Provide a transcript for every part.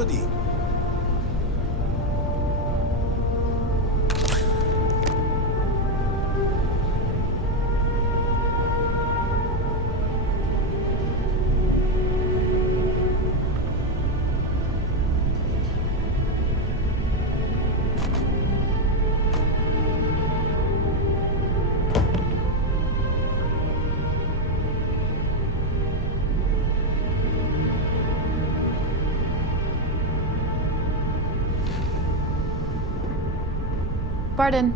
quality. Pardon.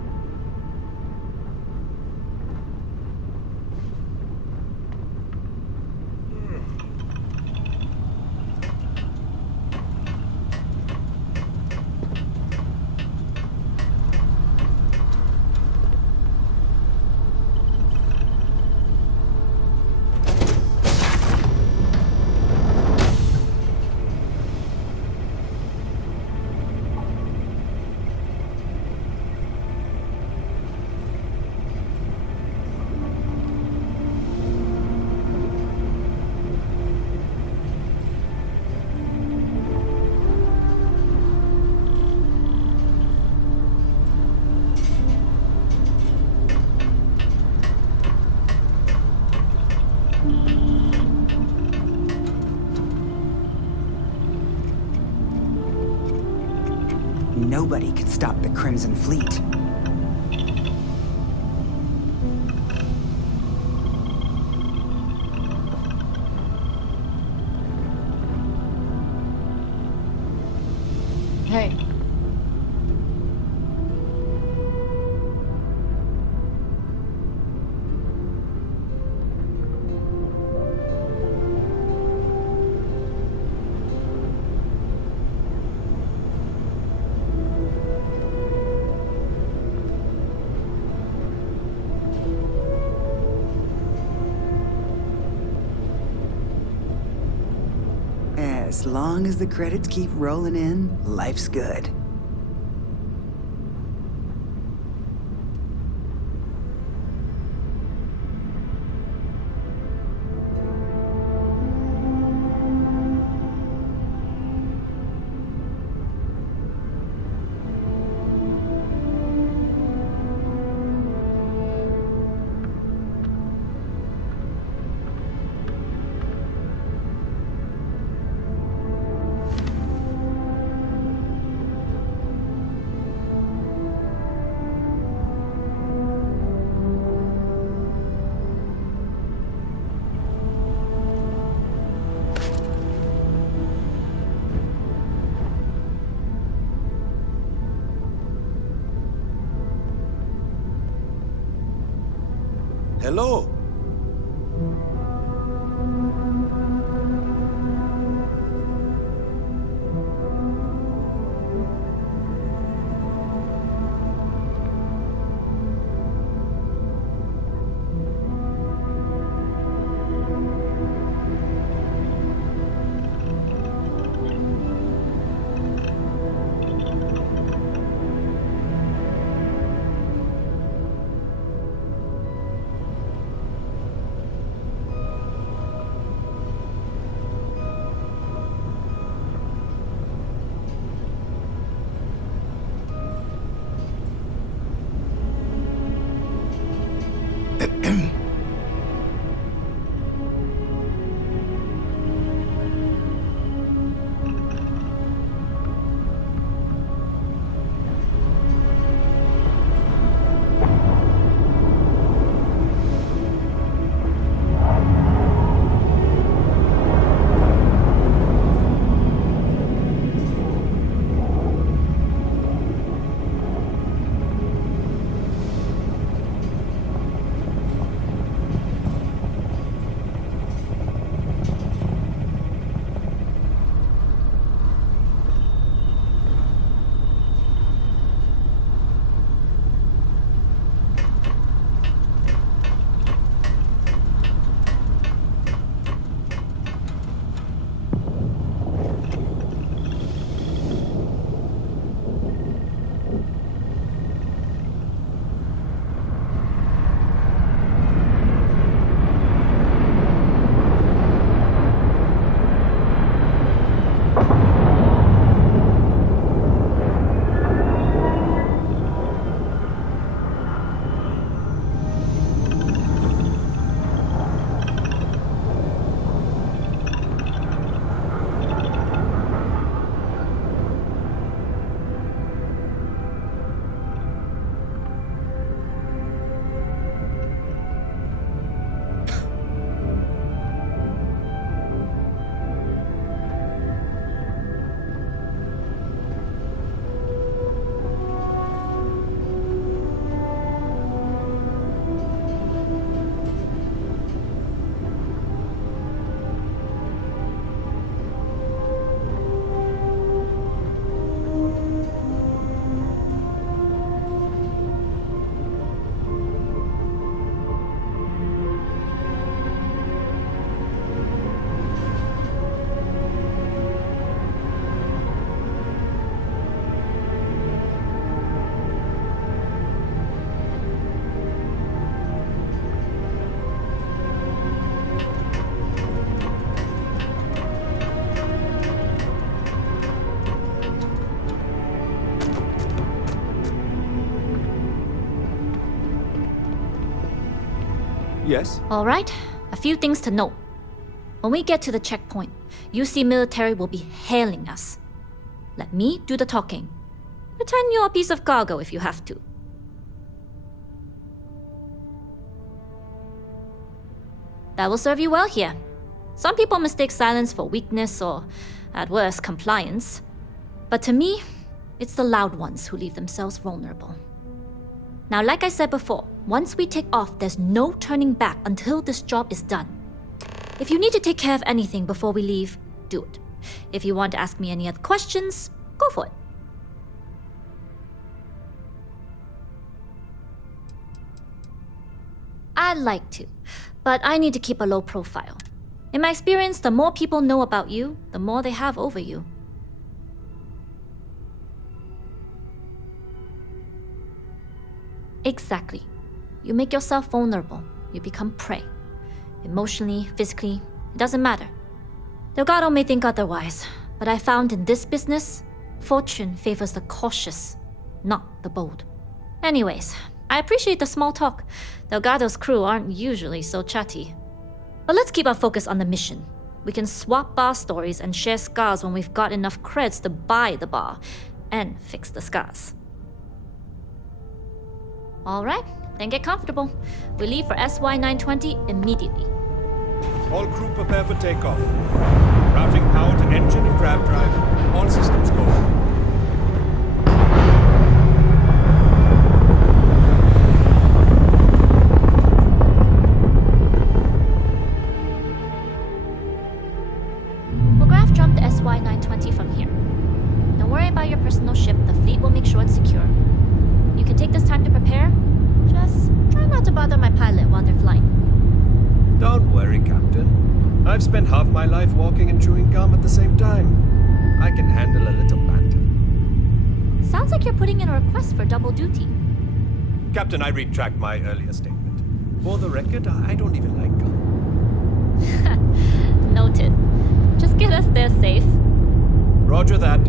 Nobody can stop the Crimson Fleet. Hey. As long as the credits keep rolling in, life's good. Hello. Yes? All right, a few things to note. When we get to the checkpoint, UC military will be hailing us. Let me do the talking. Pretend you're a piece of cargo if you have to. That will serve you well here. Some people mistake silence for weakness or, at worst, compliance. But to me, it's the loud ones who leave themselves vulnerable. Now, like I said before, once we take off, there's no turning back until this job is done. If you need to take care of anything before we leave, do it. If you want to ask me any other questions, go for it. I'd like to, but I need to keep a low profile. In my experience, the more people know about you, the more they have over you. Exactly. You make yourself vulnerable. You become prey. Emotionally, physically, it doesn't matter. Delgado may think otherwise, but I found in this business, fortune favors the cautious, not the bold. Anyways, I appreciate the small talk. Delgado's crew aren't usually so chatty. But let's keep our focus on the mission. We can swap bar stories and share scars when we've got enough creds to buy the bar and fix the scars. Alright, then get comfortable. We leave for SY-920 immediately. All crew prepare for takeoff. Routing power to engine and grab drive. All systems go. We'll graph jump the SY-920 from here. Don't worry about your personal ship, the fleet will make sure it's secure. You can take this time to prepare. Just try not to bother my pilot while they're flying. Don't worry, Captain. I've spent half my life walking and chewing gum at the same time. I can handle a little banter. Sounds like you're putting in a request for double duty. Captain, I retract my earlier statement. For the record, I don't even like gum. Noted. Just get us there safe. Roger that.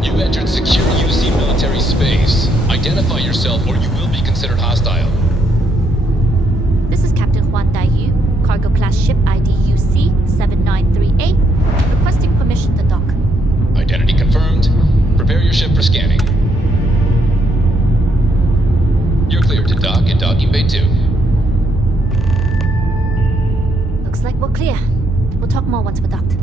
You've entered secure UC military space. Identify yourself or you will be considered hostile. This is Captain Juan Daiyu, cargo class ship ID UC-793A, requesting permission to dock. Identity confirmed. Prepare your ship for scanning. You're cleared to dock in docking bay 2. Looks like we're clear. We'll talk more once we're docked.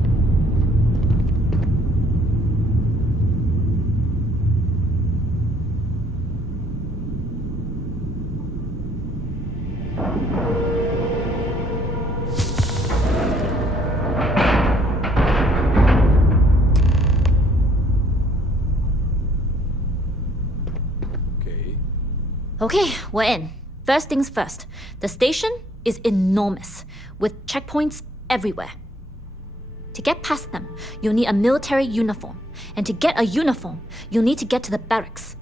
Okay, we're in. First things first. The station is enormous, with checkpoints everywhere. To get past them, you'll need a military uniform. And to get a uniform, you'll need to get to the barracks.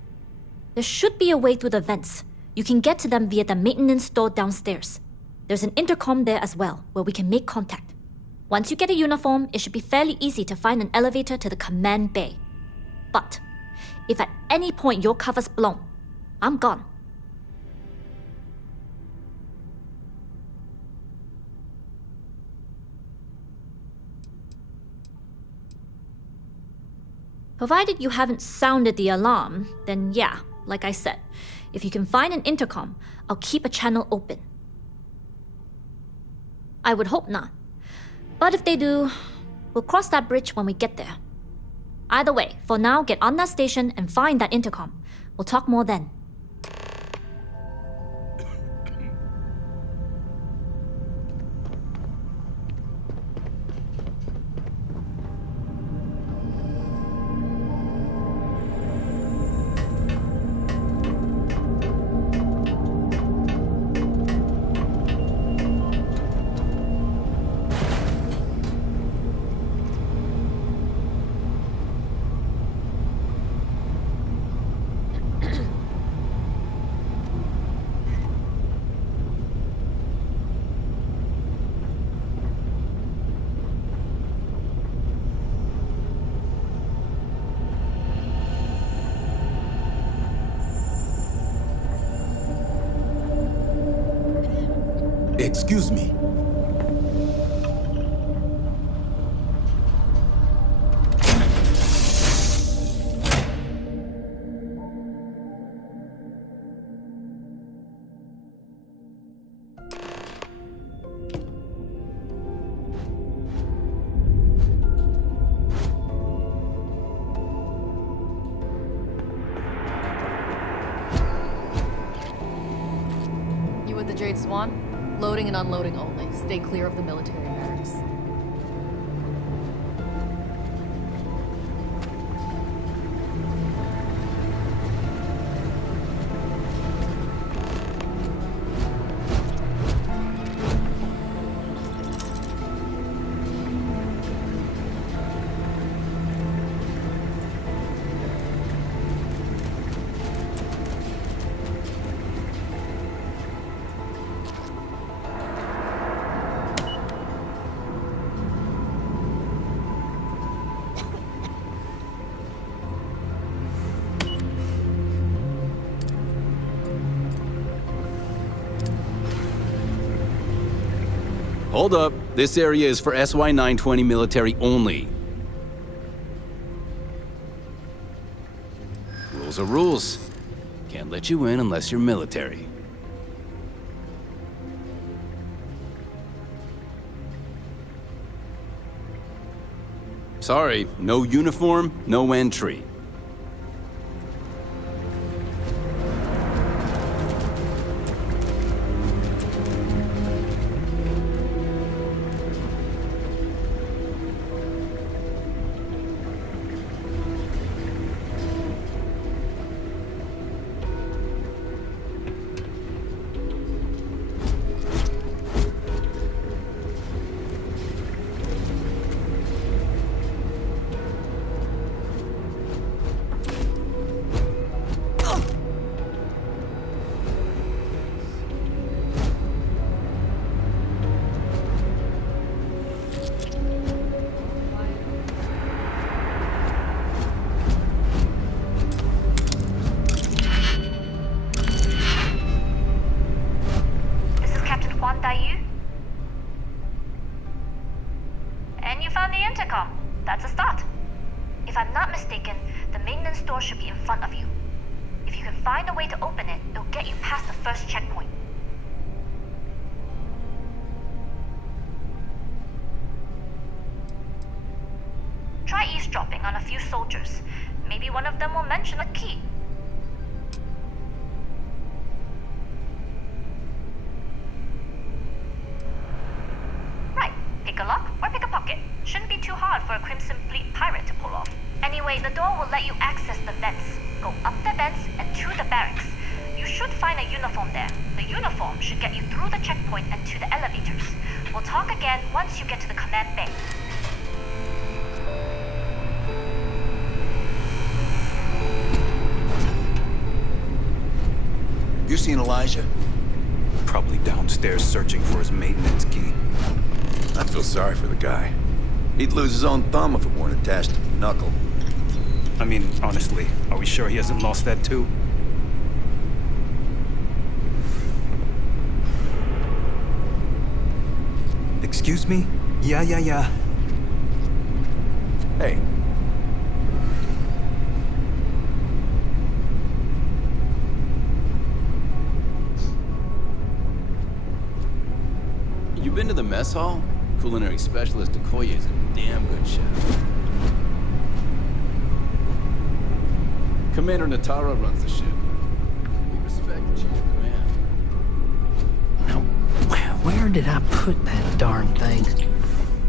There should be a way through the vents. You can get to them via the maintenance store downstairs. There's an intercom there as well, where we can make contact. Once you get a uniform, it should be fairly easy to find an elevator to the command bay. But if at any point your cover's blown, I'm gone. Provided you haven't sounded the alarm, then yeah, like I said, if you can find an intercom, I'll keep a channel open. I would hope not. But if they do, we'll cross that bridge when we get there. Either way, for now, get on that station and find that intercom. We'll talk more then. Excuse me. You with the Jade Swan? Loading and unloading only. Stay clear of the military barracks. Hold up. This area is for SY-920 military only. Rules are rules. Can't let you in unless you're military. Sorry, no uniform, no entry. And you found the intercom. That's a start. If I'm not mistaken, the maintenance door should be in front of you. If you can find a way to open it, it'll get you past the first checkpoint. Try eavesdropping on a few soldiers. Maybe one of them will mention a key. Pick a lock or pick a pocket. Shouldn't be too hard for a Crimson Fleet pirate to pull off. Anyway, the door will let you access the vents. Go up the vents and to the barracks. You should find a uniform there. The uniform should get you through the checkpoint and to the elevators. We'll talk again once you get to the command bay. You seen Elijah? Probably downstairs searching for his maintenance key. I feel sorry for the guy. He'd lose his own thumb if it weren't attached to the knuckle. I mean, honestly, are we sure he hasn't lost that too? Excuse me? Yeah. Hey. You been to the mess hall? Culinary specialist Okoye is a damn good chef. Commander Natara runs the ship. We respect the chief of command. Now, where did I put that darn thing?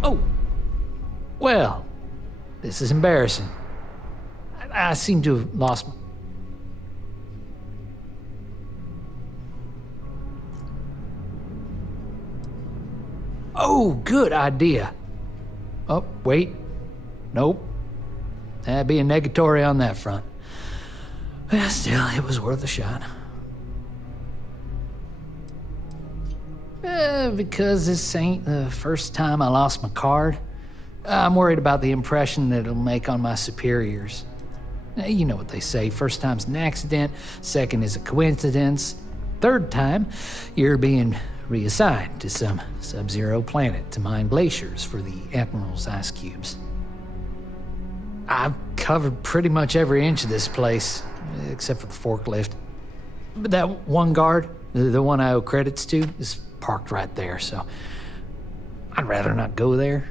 Oh! Well, this is embarrassing. I seem to have lost... Oh, good idea. Oh, wait. Nope. That'd be a negatory on that front. Well, still, it was worth a shot. Because this ain't the first time I lost my card, I'm worried about the impression that it'll make on my superiors. You know what they say, first time's an accident, second is a coincidence, third time, you're being reassigned to some sub-zero planet to mine glaciers for the Admiral's ice cubes. I've covered pretty much every inch of this place, except for the forklift. But that one guard, the one I owe credits to, is parked right there, so I'd rather not go there.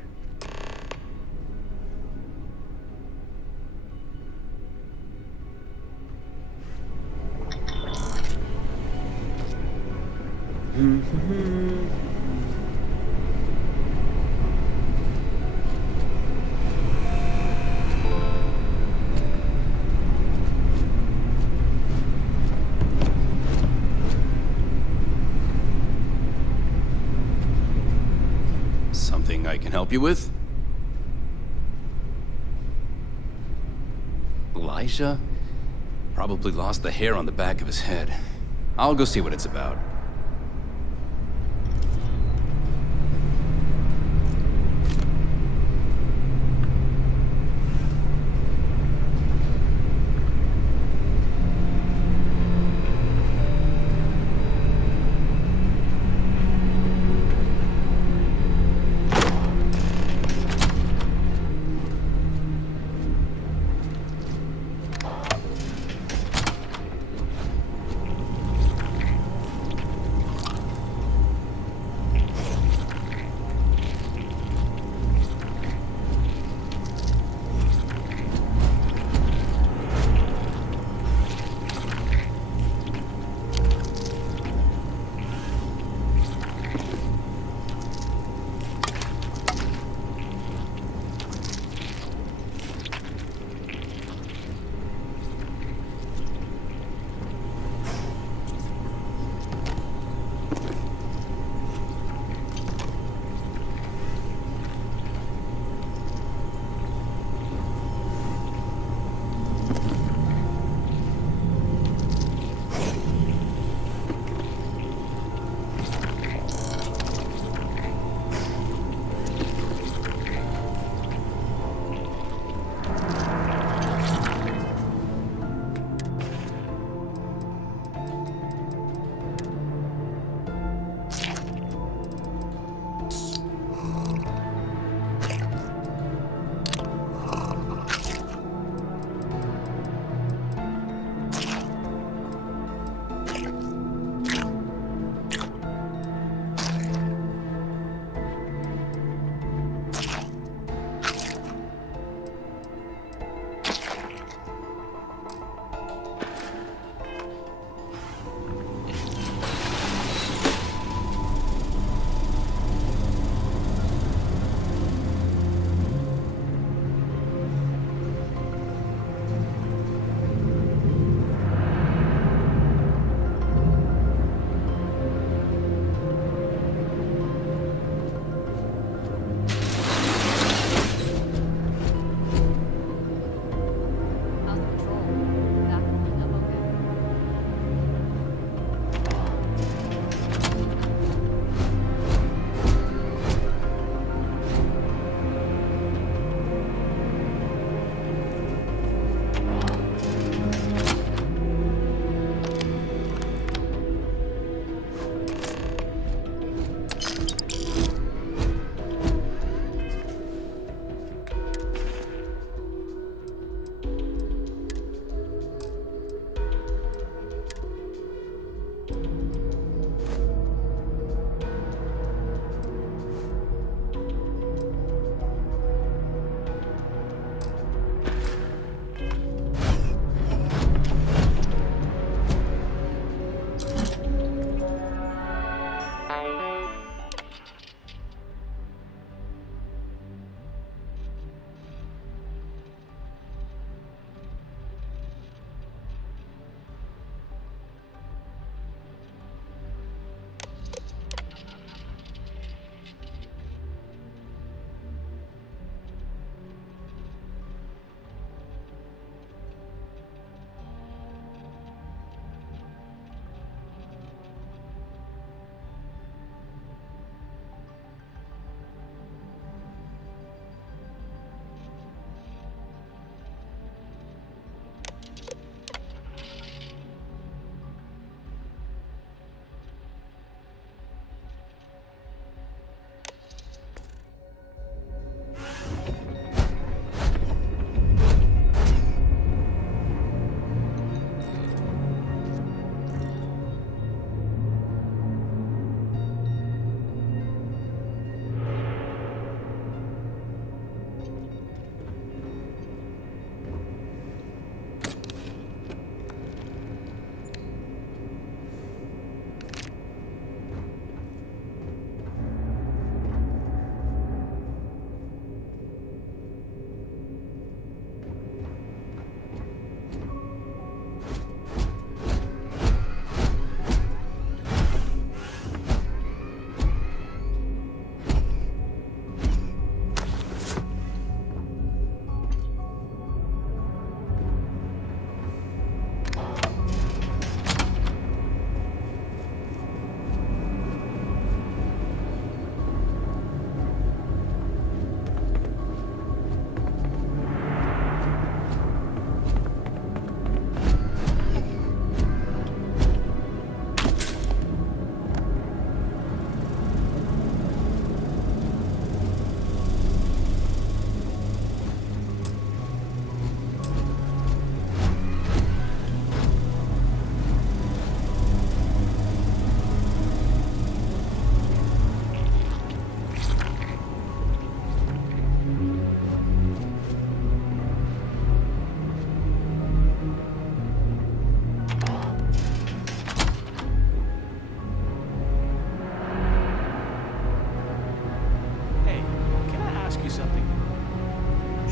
Something I can help you with? Elijah? Probably lost the hair on the back of his head. I'll go see what it's about.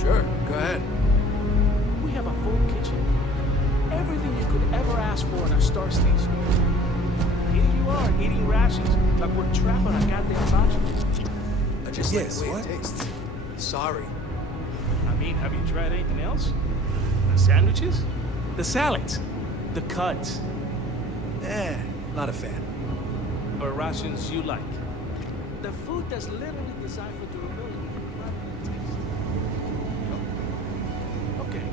Sure, go ahead. We have a full kitchen. Everything you could ever ask for in a star station. Here you are, eating rations like we're trapped on a goddamn box. I just Yes, like the way what? it tastes. Sorry. I mean, have you tried anything else? The sandwiches? The salads? The cuts? Not a fan. Or rations you like? The food that's literally designed for durability, not for taste. Okay,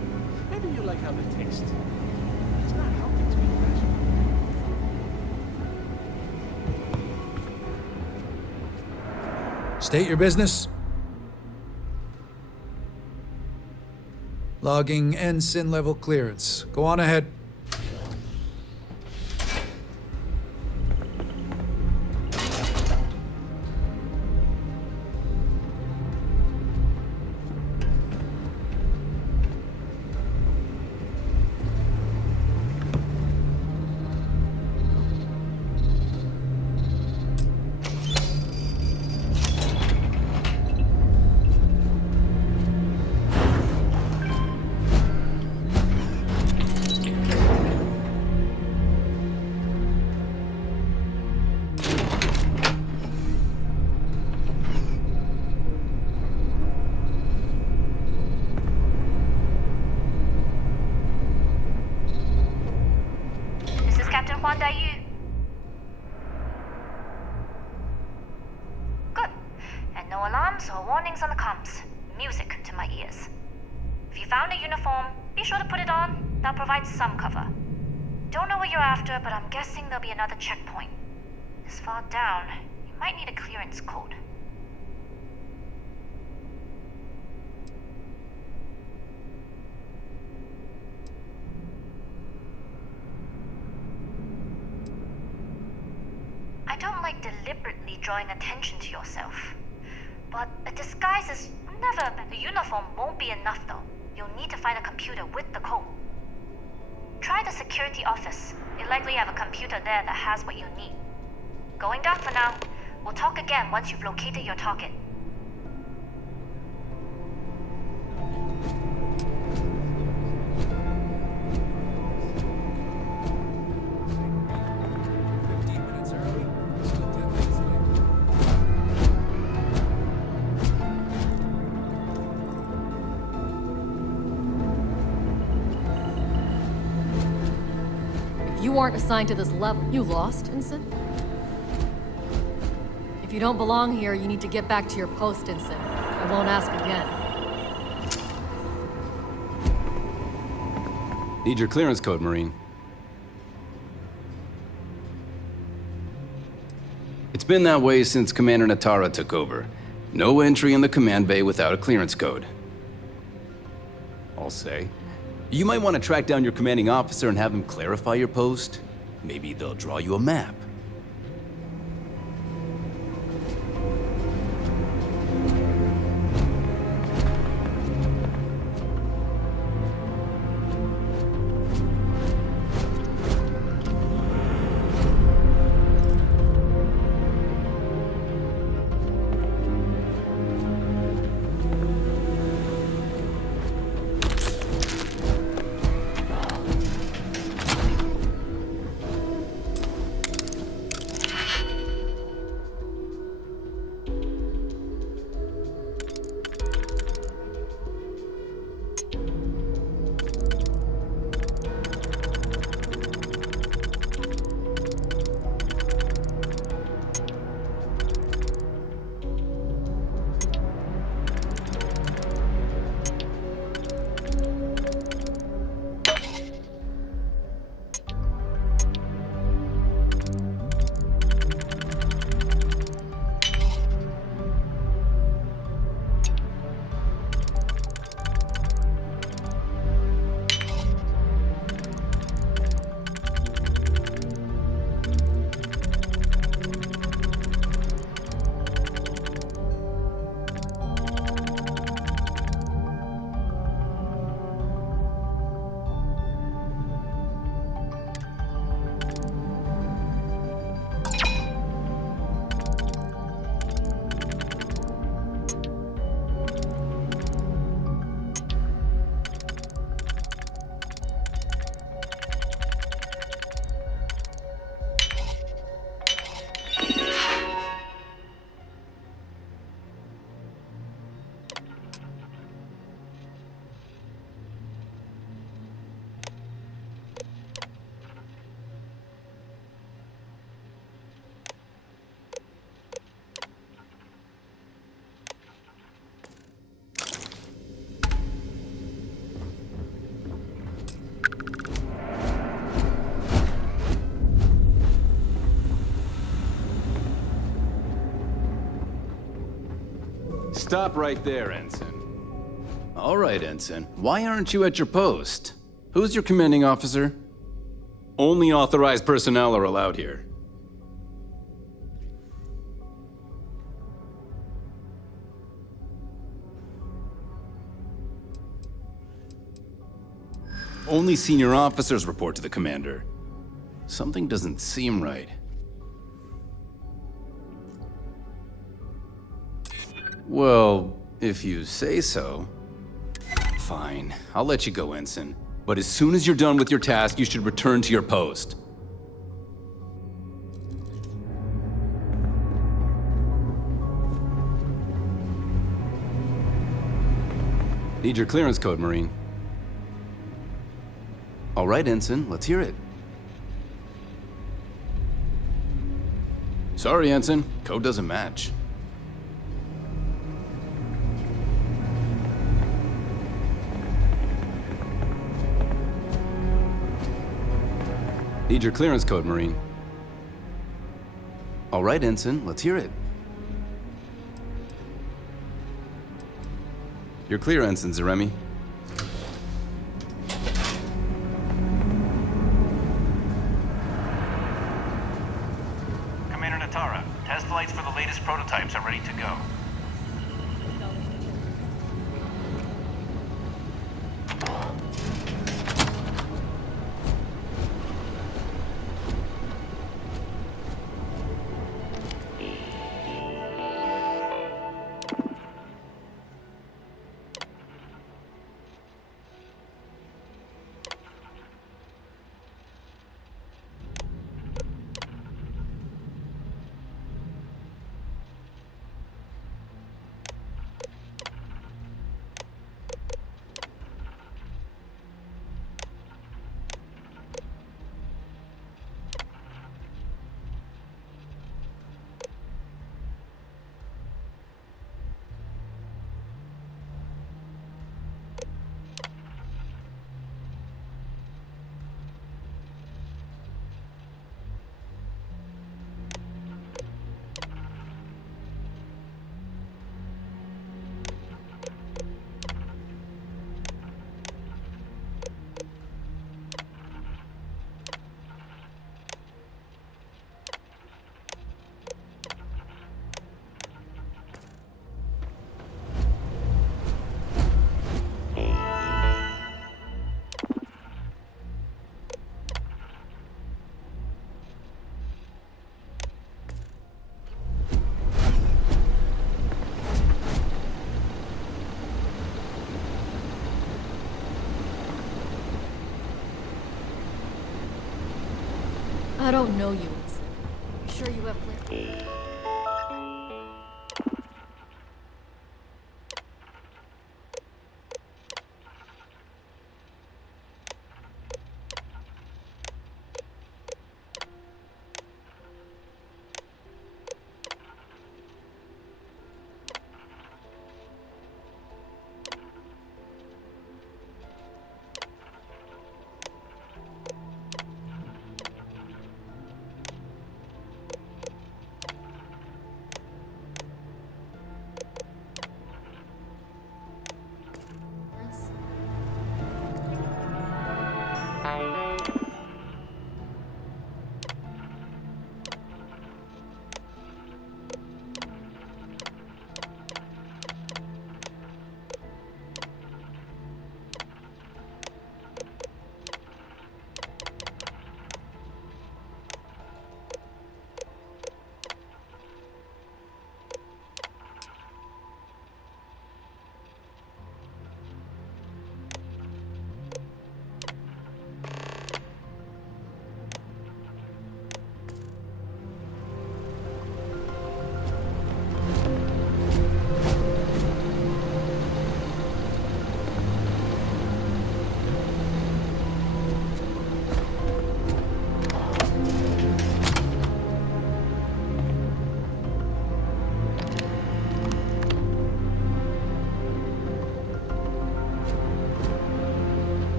maybe you like how they taste. It's not healthy to eat rations. State your business. Logging ensign level clearance. Go on ahead. This is Captain Huan Daiyu. Good. And no alarms or warnings on the comms. Music to my ears. If you found a uniform, be sure to put it on. That'll provide some cover. Don't know what you're after, but I'm guessing there'll be another checkpoint. This far down, you might need a clearance code. I don't like deliberately drawing attention to yourself. But a disguise is never a uniform won't be enough though. You'll need to find a computer with the code. Try the security office. You'll likely have a computer there that has what you need. Going down for now. We'll talk again once you've located your target. If you aren't assigned to this level, you lost, Ensign? If you don't belong here, you need to get back to your post, Ensign. I won't ask again. Need your clearance code, Marine. It's been that way since Commander Natara took over. No entry in the command bay without a clearance code. I'll say. You might want to track down your commanding officer and have him clarify your post. Maybe they'll draw you a map. Stop right there, Ensign. All right, Ensign. Why aren't you at your post? Who's your commanding officer? Only authorized personnel are allowed here. Only senior officers report to the commander. Something doesn't seem right. Well, if you say so. Fine, I'll let you go, Ensign. But as soon as you're done with your task, you should return to your post. Need your clearance code, Marine. All right, Ensign, let's hear it. Sorry, Ensign. Code doesn't match. Need your clearance code, Marine. All right, Ensign, let's hear it. You're clear, Ensign Zaremi. Commander Natara, test flights for the latest prototypes are ready to go. I don't know you, Ensign. You sure you have clear?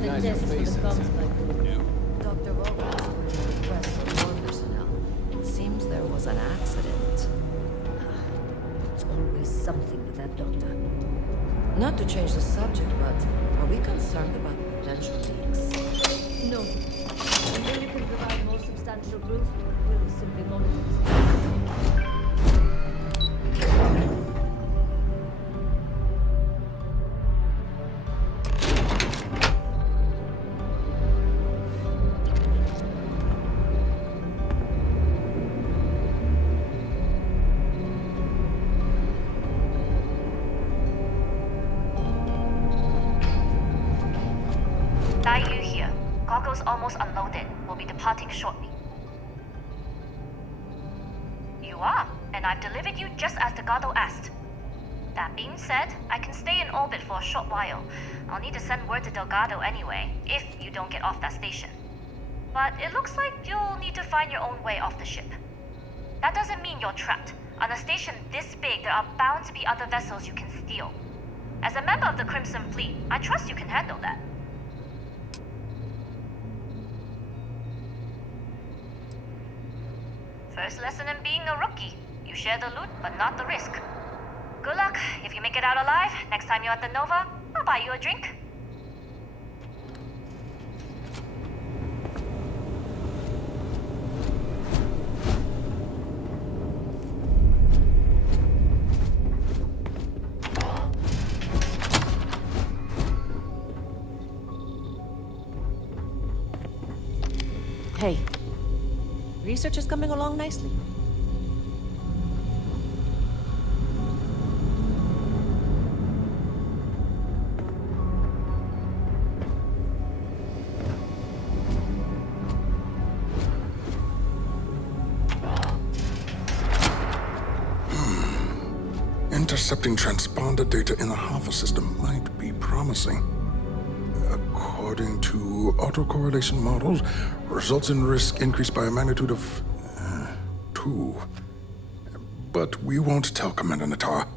recognize your face, Ensign. Dr. Vogel is putting a request for more personnel. It seems there was an accident. It's always something with that doctor. Not to change the subject, but are we concerned about potential leaks? No. Until you can provide more substantial proof, we'll simply monitor the Dai here. Goggles almost unloaded. We'll be departing shortly. You are, and I've delivered you just as Delgado asked. That being said, I can stay in orbit for a short while. I'll need to send word to Delgado anyway, if you don't get off that station. But it looks like you'll need to find your own way off the ship. That doesn't mean you're trapped. On a station this big, there are bound to be other vessels you can steal. As a member of the Crimson Fleet, I trust you can handle that. First lesson in being a rookie. You share the loot, but not the risk. Good luck. If you make it out alive, next time you're at the Nova, I'll buy you a drink. Hey, research is coming along nicely. Intercepting transponder data in the Alpha system might be promising. According to autocorrelation models, results in risk increased by a magnitude of 2. But we won't tell Commander Natar.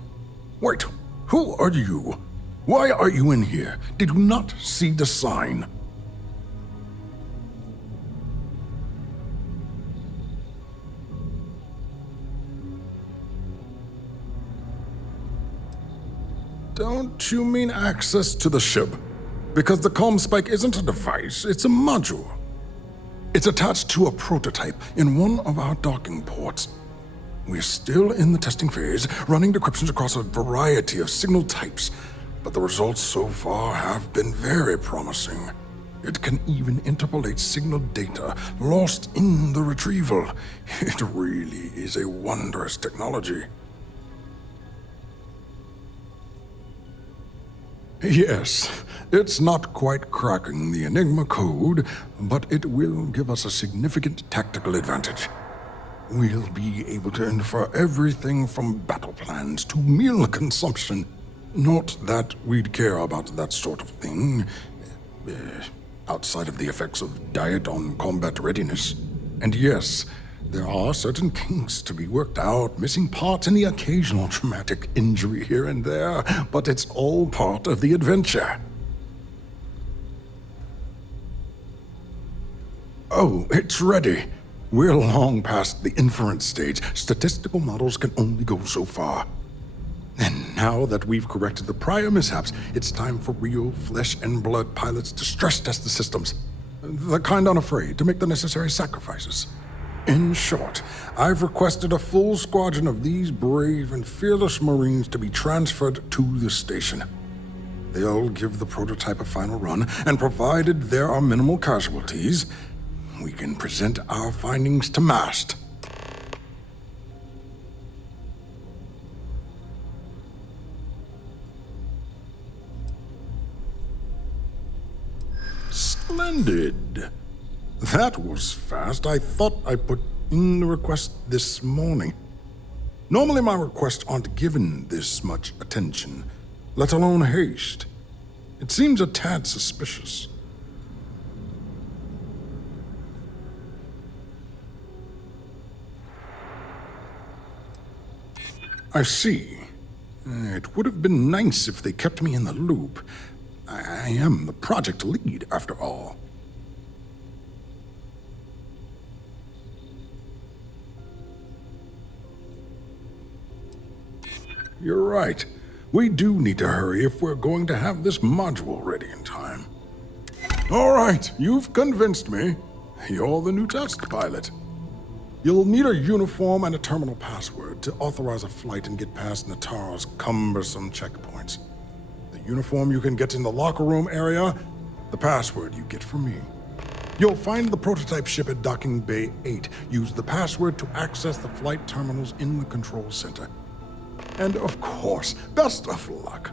Wait, who are you? Why are you in here? Did you not see the sign? Don't you mean access to the ship? Because the comm spike isn't a device, it's a module. It's attached to a prototype in one of our docking ports. We're still in the testing phase, running decryptions across a variety of signal types, but the results so far have been very promising. It can even interpolate signal data lost in the retrieval. It really is a wondrous technology. Yes, it's not quite cracking the Enigma code, but it will give us a significant tactical advantage. We'll be able to infer everything from battle plans to meal consumption. Not that we'd care about that sort of thing, outside of the effects of diet on combat readiness. And yes, there are certain kinks to be worked out, missing parts and the occasional traumatic injury here and there, but it's all part of the adventure. Oh, it's ready. We're long past the inference stage. Statistical models can only go so far. And now that we've corrected the prior mishaps, it's time for real flesh and blood pilots to stress test the systems. The kind unafraid to make the necessary sacrifices. In short, I've requested a full squadron of these brave and fearless Marines to be transferred to the station. They'll give the prototype a final run, and provided there are minimal casualties, we can present our findings to MAST. Splendid. That was fast. I thought I put in the request this morning. Normally my requests aren't given this much attention, let alone haste. It seems a tad suspicious. I see. It would have been nice if they kept me in the loop. I am the project lead, after all. You're right. We do need to hurry if we're going to have this module ready in time. All right, you've convinced me. You're the new test pilot. You'll need a uniform and a terminal password to authorize a flight and get past Natara's cumbersome checkpoints. The uniform you can get in the locker room area, the password you get from me. You'll find the prototype ship at Docking Bay 8. Use the password to access the flight terminals in the control center. And of course, best of luck.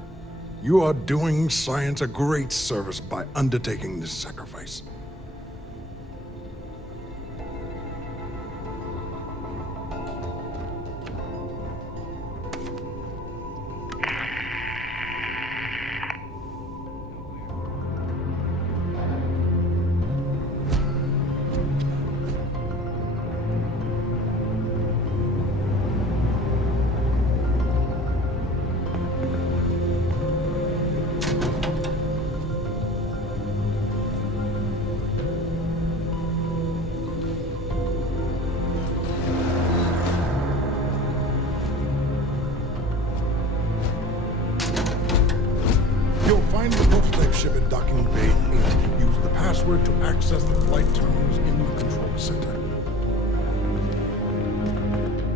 You are doing science a great service by undertaking this sacrifice. Find the prototype ship at Docking Bay 8. Use the password to access the flight terminals in the control center.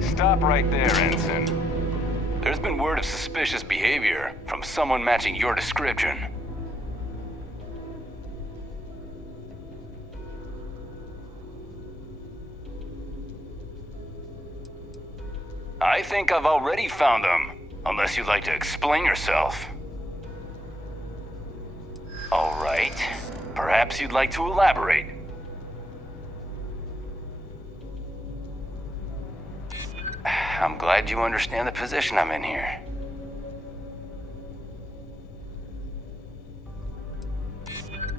Stop right there, Ensign. There's been word of suspicious behavior from someone matching your description. I think I've already found them, unless you'd like to explain yourself. All right. Perhaps you'd like to elaborate. I'm glad you understand the position I'm in here.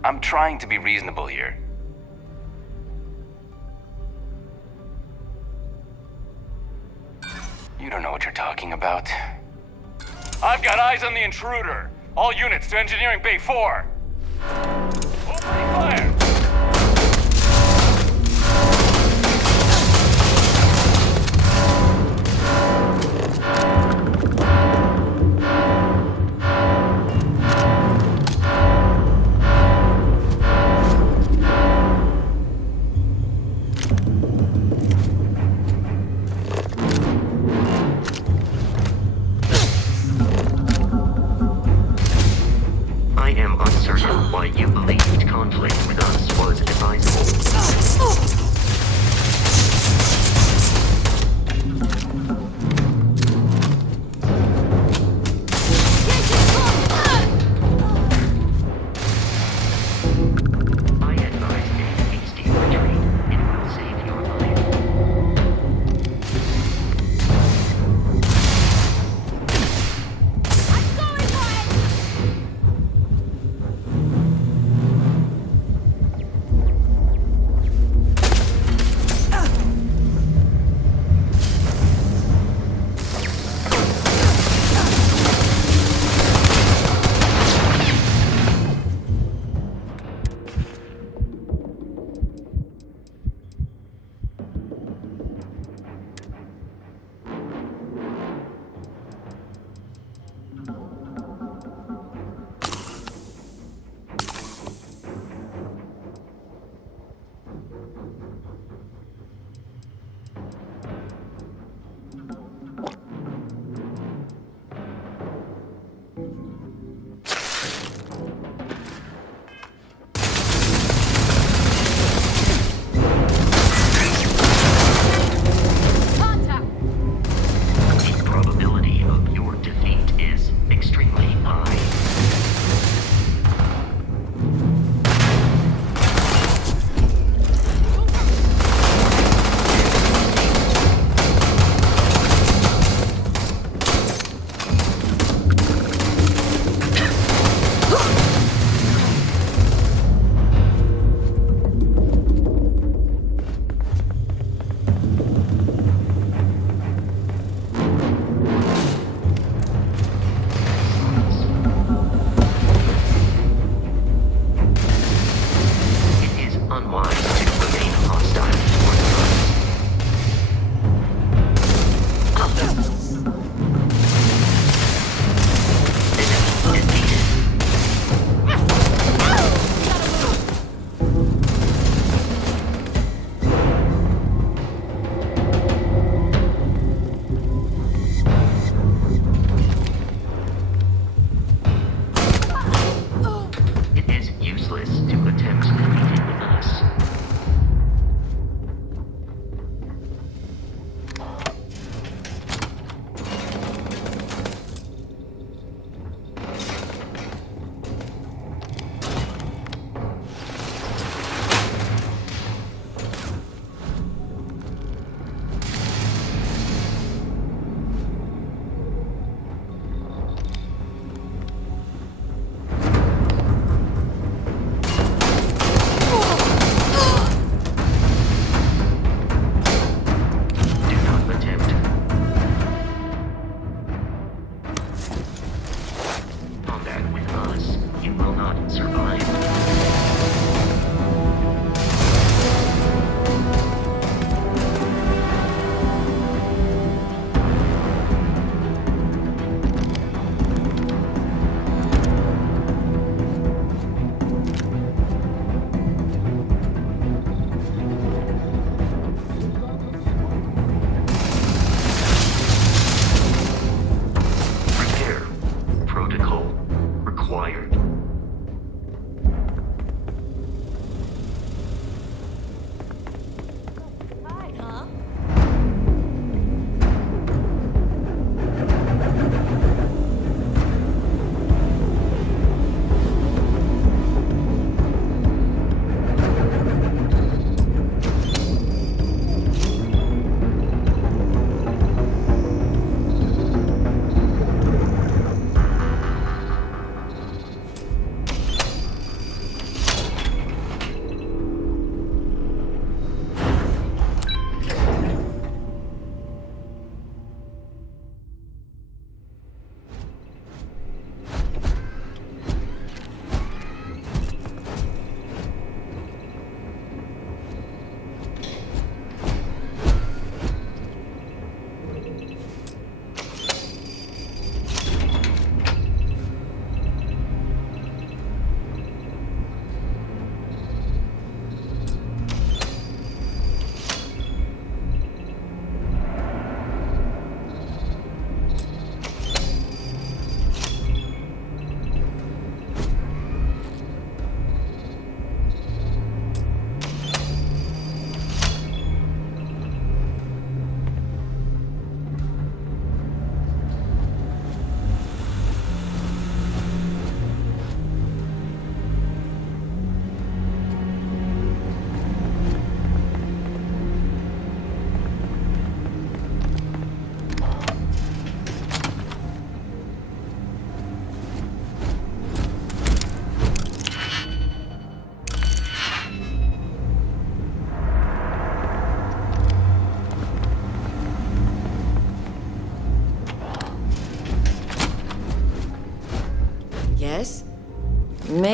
I'm trying to be reasonable here. You don't know what you're talking about. I've got eyes on the intruder. All units to Engineering Bay 4. Opening fire! I am uncertain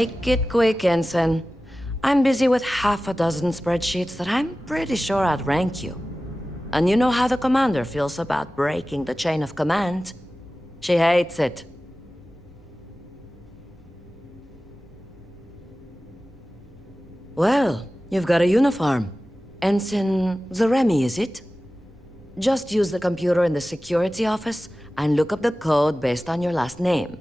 Make it quick, Ensign. I'm busy with half a dozen spreadsheets that I'm pretty sure outrank you. And you know how the commander feels about breaking the chain of command. She hates it. Well, you've got a uniform. Ensign Zaremi, is it? Just use the computer in the security office and look up the code based on your last name.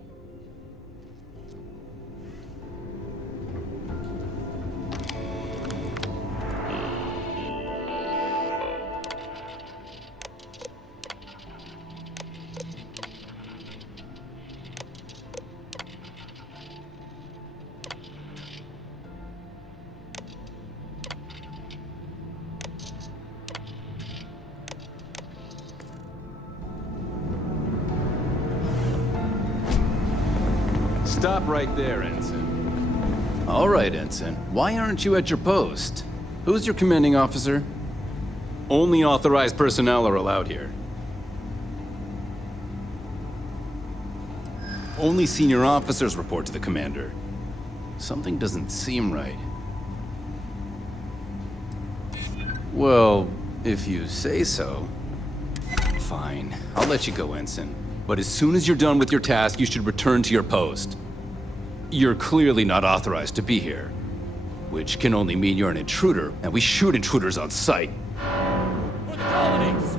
Stop right there, Ensign. All right, Ensign. Why aren't you at your post? Who's your commanding officer? Only authorized personnel are allowed here. Only senior officers report to the commander. Something doesn't seem right. Well, if you say so. Fine. I'll let you go, Ensign. But as soon as you're done with your task, you should return to your post. You're clearly not authorized to be here, which can only mean you're an intruder, and we shoot intruders on sight. For the colonies!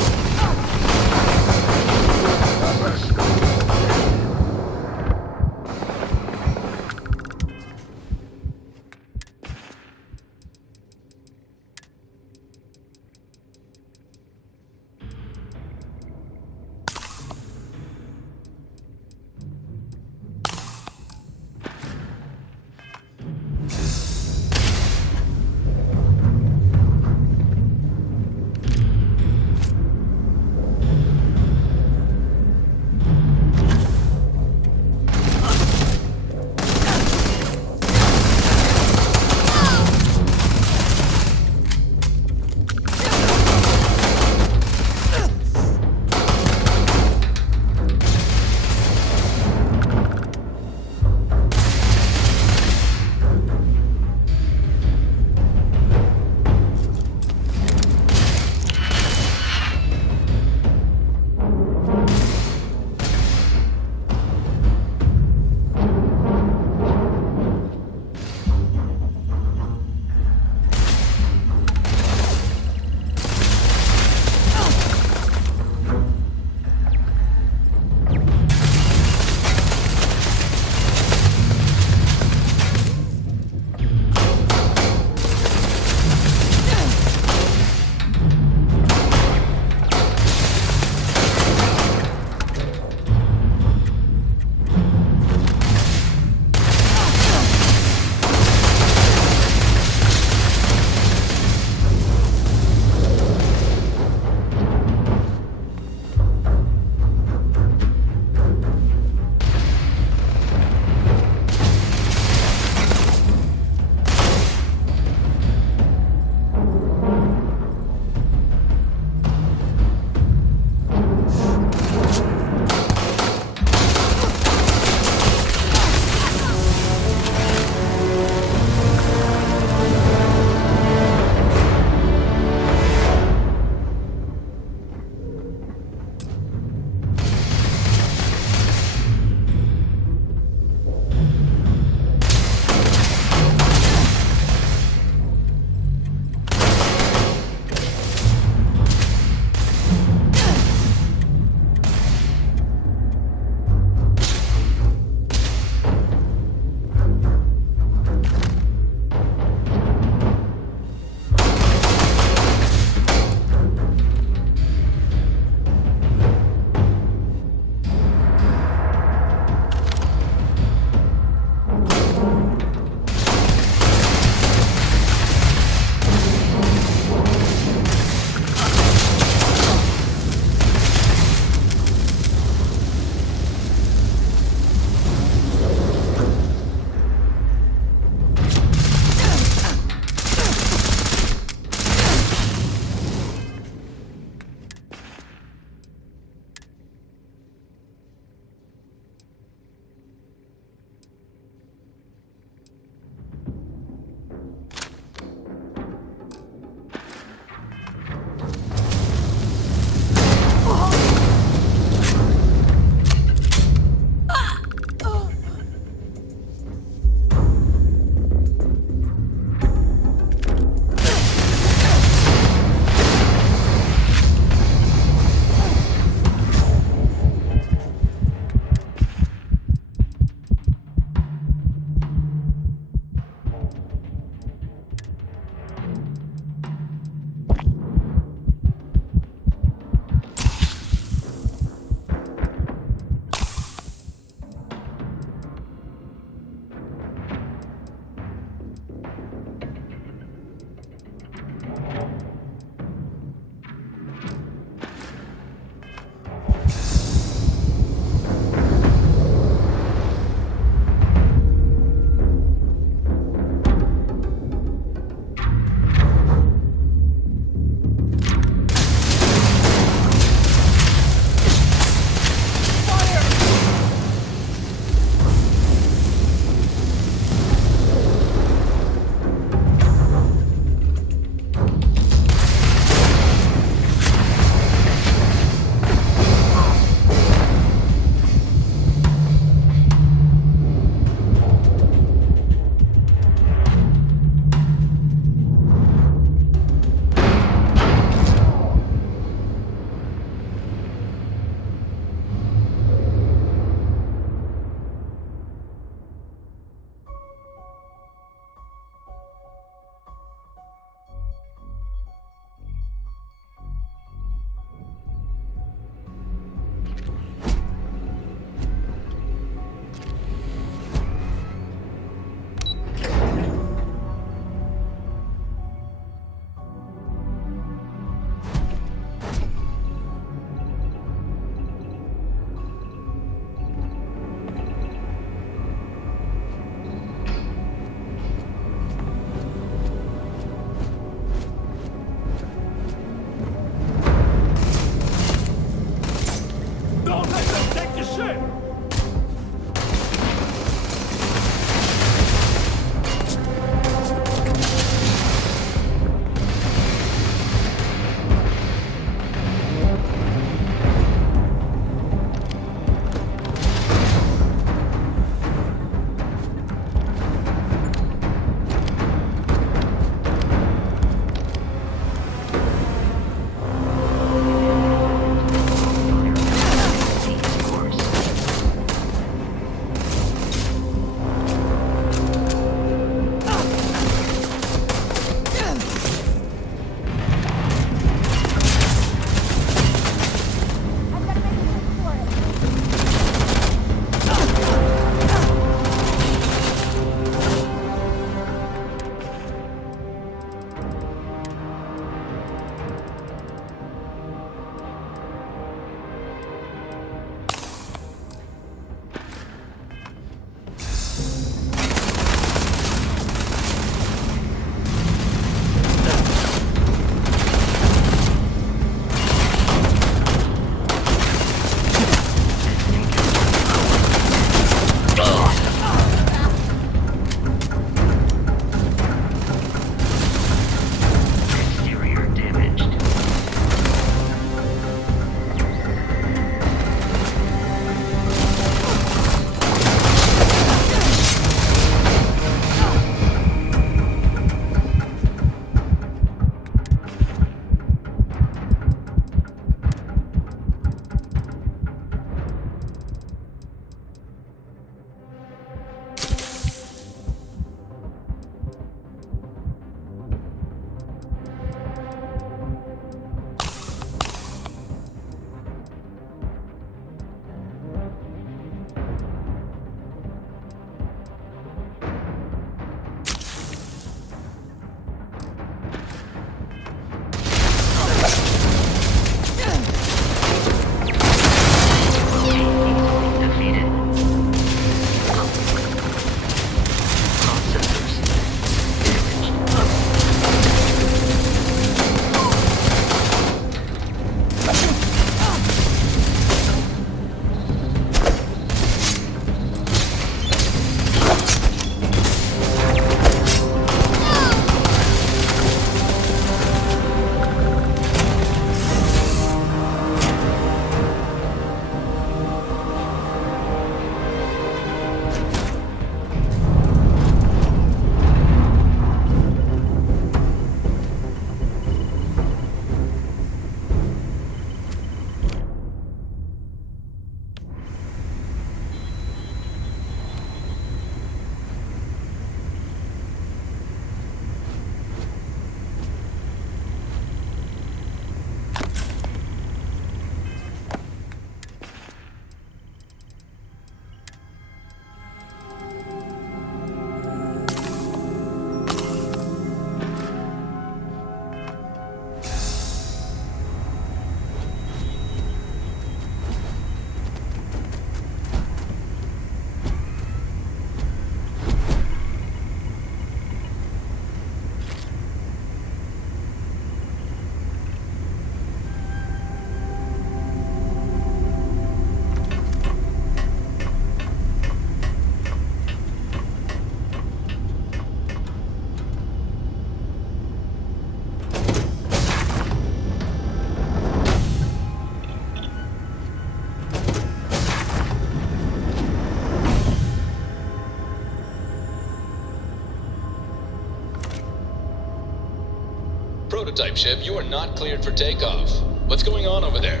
prototype ship, you are not cleared for takeoff. What's going on over there?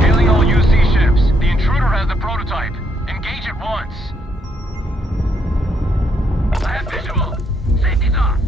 Hailing all UC ships. The intruder has the prototype. Engage at once. I have visual. Safety's off.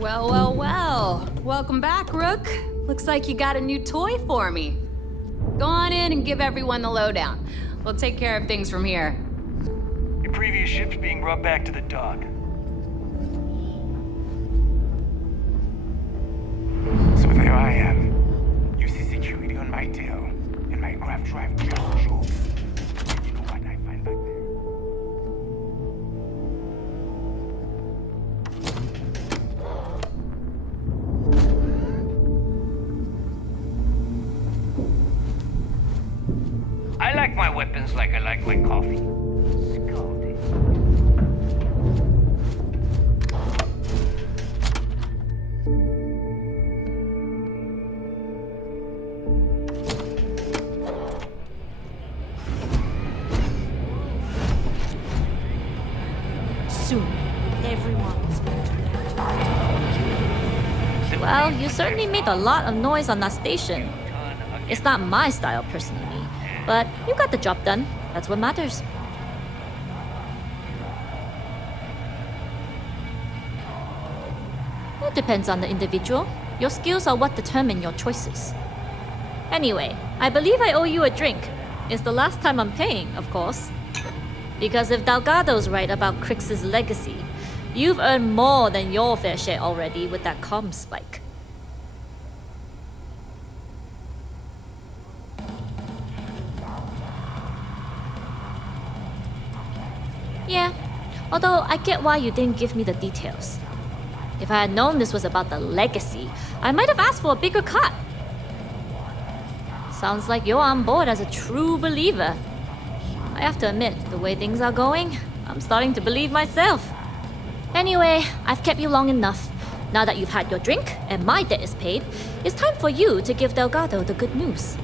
Well, well, well. Welcome back, Rook. Looks like you got a new toy for me. Go on in and give everyone the lowdown. We'll take care of things from here. Your previous ship's being brought back to the dock. So there I am. You see security on my tail, and my craft drive just drove. You know what I find back there? I like my weapons like I like my coffee. Scalding. Soon, everyone's going to learn. Well, you certainly made a lot of noise on that station. It's not my style personally, but you got the job done. That's what matters. It depends on the individual. Your skills are what determine your choices. Anyway, I believe I owe you a drink. It's the last time I'm paying, of course. Because if Delgado's right about Crix's legacy, you've earned more than your fair share already with that comm spike. Yeah, although I get why you didn't give me the details. If I had known this was about the legacy, I might have asked for a bigger cut. Sounds like you're on board as a true believer. I have to admit, the way things are going, I'm starting to believe myself. Anyway, I've kept you long enough. Now that you've had your drink and my debt is paid, it's time for you to give Delgado the good news.